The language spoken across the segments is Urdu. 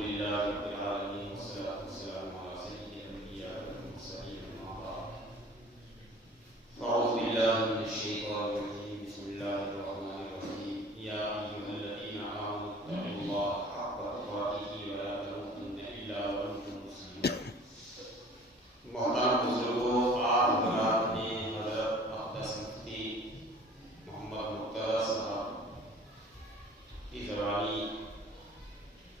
لله رب العالمين والصلاة والسلام على سيد الأنبياء والمرسلين أما بعد فأعوذ بالله من الشيطان الرجيم بسم الله الرحمن الرحيم يا أيها الذين آمنوا اتقوا الله حق تقاته ولا تموتن إلا وأنتم مسلمون. محترم بزرگوں، آپ حضرات نے حضرت اقدس مفتی محمد مرتضی صاحب کی زبانی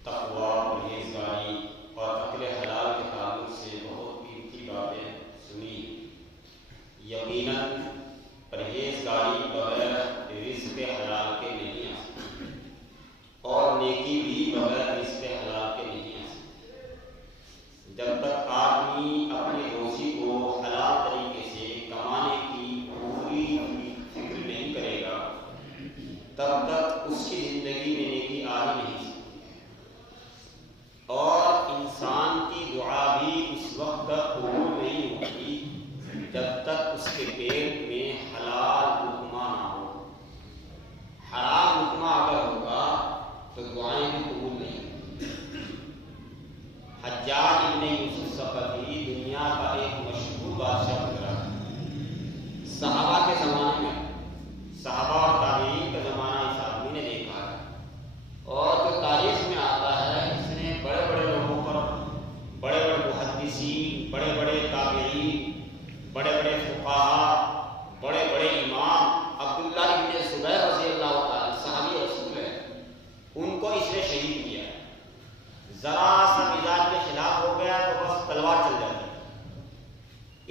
تقویٰ، پرہیزگاری اور اکل حلال کے تعلق سے بہت قیمتی باتیں سنی. یقیناً پرہیزگاری بغیر رزق حلال کے نہیں آ سکتی اور نیکی بھی بغیر رزق حلال کے نہیں آ سکتی. جب تک آدمی اپنی روزی کو حلال طریقے سے کمانے کی پوری فکر نہیں کرے گا تب تک اس کی زندگی میں نیکی آ ہی نہیں سکتی. اور انسان کی دعا بھی اس وقت تک قبول نہیں ہوتی جب تک اس کے پیٹ میں حلال لقمہ نہ ہو. حرام لقمہ اگر ہوگا تو دعائیں بھی قبول نہیں ہوتی. حجاج ابن یوسف ثقفی دنیا کا ایک مشہور بادشاہ گزرا. صحابہ کے زمانے میں، صحابہ اور تابعین کا زمانہ اس آدمی نے دیکھا ہے، اور جو تاریخ میں آتا ہے اس نے بڑے بڑے لوگوں پر، بڑے بڑے محدثین، بڑے بڑے تابعین، بڑے بڑے فقہاء، بڑے بڑے امام، عبداللہ ابن زبیر رضی اللہ تعالی صحابی رسول ہے، ان کو اس نے شہید کیا. ذرا سا مزاج کے خلاف ہو گیا تو بس تلوار چل جاتی.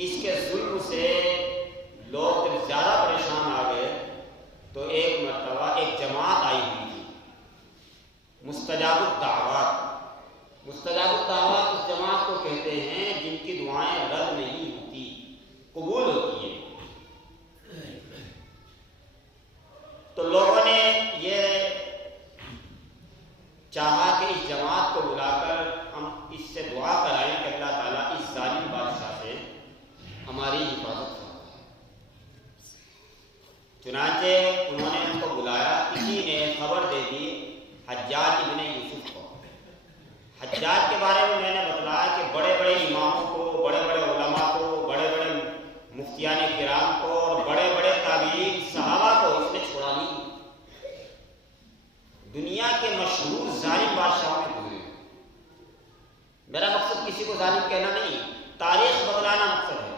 اس کے ظلم سے لوگ جب زیادہ پریشان آ گئے تو ایک مرتبہ ایک جماعت آئی ہوئی تھی، مستجاب الدعوات. مستجاب الدعوات اس جماعت کو کہتے ہیں جن کی دعائیں رد نہیں ہوتی، قبول ہوتی ہے. تو لوگوں نے یہ چاہا کہ اس جماعت کو بلا کر ہم اس سے دعا کرائیں کہ اللہ تعالیٰ اس ظالم بادشاہ سے ہماری حفاظت فرمائے. چنانچہ انہوں نے ان کو بلایا. کسی نے خبر دے دی حجاج ابن یوسف کو. حجاج کے بارے میں نے بتلایا کہ بڑے بڑے اماموں کو، بڑے بڑے علماء کو، بڑے بڑے مفتیان کرام کو اور بڑے بڑے تابعین صحابہ کو اس نے چھوڑا نہیں. دنیا کے مشہور ظالم بادشاہوں میں گزرے. میرا مقصد کسی کو ظالم کہنا نہیں، تاریخ بدلانا مقصد ہے.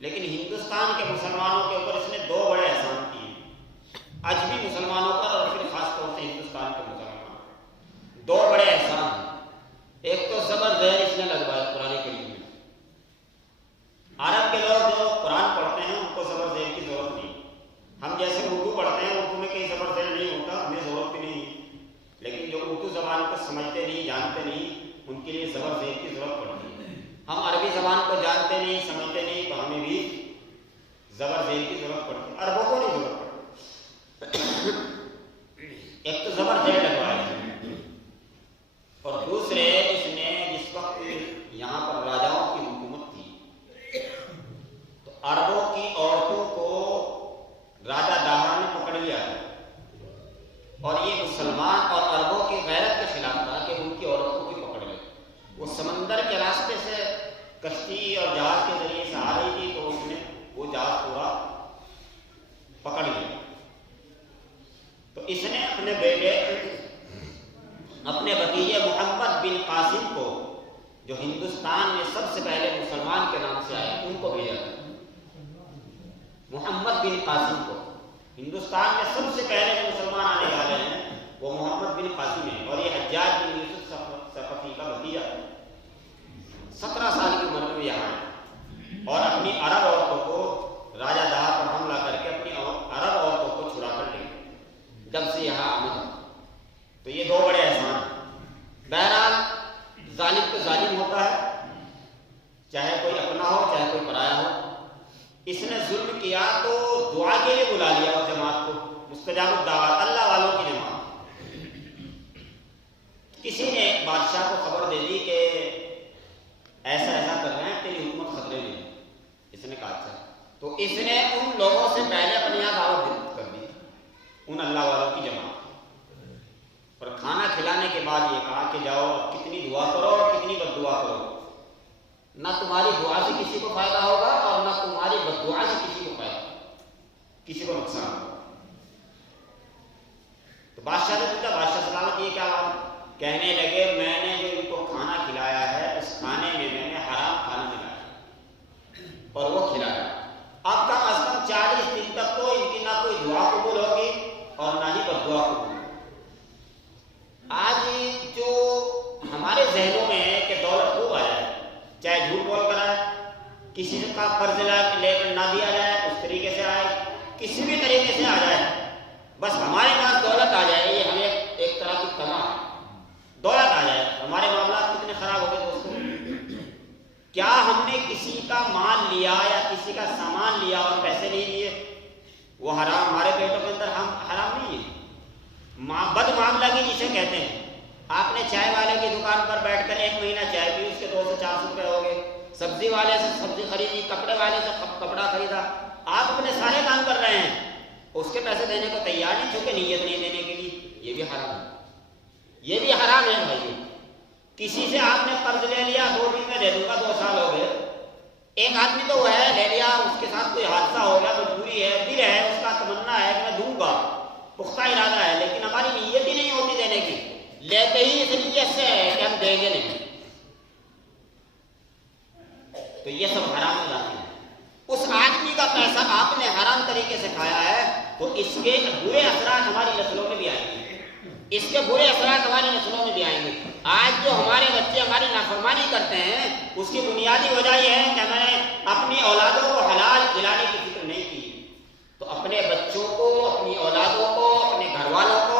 لیکن ہندوستان کے مسلمانوں کے اوپر اس نے دو بڑے احسان کیے، اجمی مسلمانوں پر اور پھر خاص طور سے ہندوستان کے مسلمانوں پر. دو بڑے احسان ہیں. ایک تو زبر زیر اس نے لگوایا قرآن کریم میں. عرب کے لوگ جو قرآن پڑھتے ہیں ان کو زبر زیر کی ضرورت نہیں. ہم جیسے اردو پڑھتے ہیں، اردو میں کہیں زبر زیر نہیں ہوتا، ہمیں ضرورت بھی نہیں. لیکن جو اردو زبان کو سمجھتے نہیں، جانتے نہیں، ان کے لیے زبر زیر کی ضرورت پڑتی ہے. ہم عربی زبان کو جانتے نہیں، سمجھتے نہیں، تو ہمیں بھی زبر زیر کی ضرورت پڑتی ہے. عربوں کو نہیں ضرورت پڑتی. ایک تو زبر زیر لگوایا اور دوسرے اس نے جس وقت یہاں پر راجاؤں کی حکومت تھی تو عربوں کی عورتوں کو راجہ داہر نے پکڑ لیا تھا. اور یہ مسلمان اور عربوں کی غیرت کے خلاف تھا کہ ان کی عورتوں کو پکڑ لے. وہ سمندر کے راستے سے کشتی اور جہاز کے ذریعے سے آ رہی تھی تو اس نے وہ جہاز پورا پکڑ لیا. تو اس نے اپنے بیٹے، اپنے بھتیجے محمد بن قاسم کو، جو ہندوستان میں سب سے پہلے مسلمان کے نام سے آئے، ان کو بھیجا. محمد بن قاسم کو ہندوستان میں سب سے پہلے جو مسلمان آنے والے ہیں وہ محمد بن قاسم ہیں. اور یہ حجاج بن یوسف ثقفی کا بھتیجا ہے. 17 سال کی عمر میں یہاں ہے اور اپنی عرب عورتوں کو راجہ دہا پر حملہ کر کے اپنی عرب عورتوں کو چھڑا کر لے گئے جب سے یہاں آمد. تو یہ دو بڑے احسان ہیں. بہرحال ظالم تو ظالم ہوتا ہے، چاہے کوئی اپنا ہو چاہے کوئی پرایا ہو. اس نے ظلم کیا تو دعا کے لیے بلا لیا اس جماعت کو، مستجاب الدعوات، اللہ والوں کی جماعت. کسی نے بادشاہ کو خبر دے دی کہ ایسا ایسا کر رہے ہیں، تیری حکومت خطرے میں ہے. اس نے کہا اچھا. تو اس نے ان لوگوں سے پہلے اپنے یہاں دعوت کر دی، ان اللہ والوں کی جماعت. اور کھانا کھلانے کے بعد یہ کہا کہ جاؤ اب کتنی دعا کرو اور کتنی بد دعا کرو، نہ تمہاری دعا سے کسی کو فائدہ ہوگا اور نہ تمہاری بد دعا سے کسی کو فائدہ، کسی کو نقصان ہوگا۔ تو بادشاہ نے پوچھا بادشاہ سلامت یہ کیا بات؟ کہنے لگے میں نے جو ان کو کھانا کھلایا ہے اس کھانے میں میں نے حرام کھانا ملایا اور وہ کھلایا، اب کم از کم 40 دن تک تو ان کی نہ کوئی دعا قبول ہوگی اور نہ ہی بد دعا قبول ہوگی۔ آج جو ہمارے ذہنوں میں ہے کہ دولت خوب آ جائے، چاہے جھوٹ بول کر آئے، کسی کا قرض لے کر نہ دیا جائے، اس طریقے سے آئے، کسی بھی طریقے سے آ جائے، بس ہمارے پاس دولت آ جائے، یہ ہمیں ایک طرح کی تما ہے، دولت آ جائے۔ ہمارے معاملات کتنے خراب ہو گئے دوستوں، کیا ہم نے کسی کا مال لیا یا کسی کا سامان لیا اور پیسے نہیں دیے؟ وہ حرام ہمارے پیٹوں کے اندر حرام نہیں ہے، بد معاملگی جسے کہتے ہیں۔ آپ نے چائے والے کی دکان پر بیٹھ کر 1 مہینہ چائے پی، اس کے 200 سے 400 روپے ہو گئے، سبزی والے سے سبزی خریدی، کپڑے والے سے کپڑا خریدا، آپ اپنے سارے کام کر رہے ہیں، اس کے پیسے دینے کو تیار نہیں، چونکہ نیت نہیں دینے کے لیے، یہ بھی حرام ہے، یہ بھی حرام ہے بھائی۔ کسی سے آپ نے قرض لے لیا، 2 دن میں دے دوں گا، 2 سال ہو گئے، ایک آدمی تو وہ ہے لے لیا، اس کے ساتھ کوئی حادثہ ہو گیا، مجبوری ہے، دل ہے، اس کا تمنا ہے کہ میں دوں گا، پختہ ارادہ ہے، لیکن ہماری نیت ہی نہیں ہوتی دینے کی، لیتے ہی اس نیت سے ہے کہ ہم دیں گے نہیں، تو یہ سب حرام ہو جاتے ہیں۔ اس آدمی کا پیسہ آپ نے حرام طریقے سے کھایا ہے تو اس کے برے اثرات ہماری نسلوں میں بھی آئیں گے، اس کے برے اثرات ہماری نسلوں میں بھی آئیں گے۔ آج جو ہمارے بچے ہماری نافرمانی کرتے ہیں اس کی بنیادی وجہ یہ ہے کہ میں نے اپنی اولادوں کو حلال کھلانے کی فکر نہیں کی، تو اپنے بچوں کو، اپنی اولادوں کو، اپنے گھر والوں کو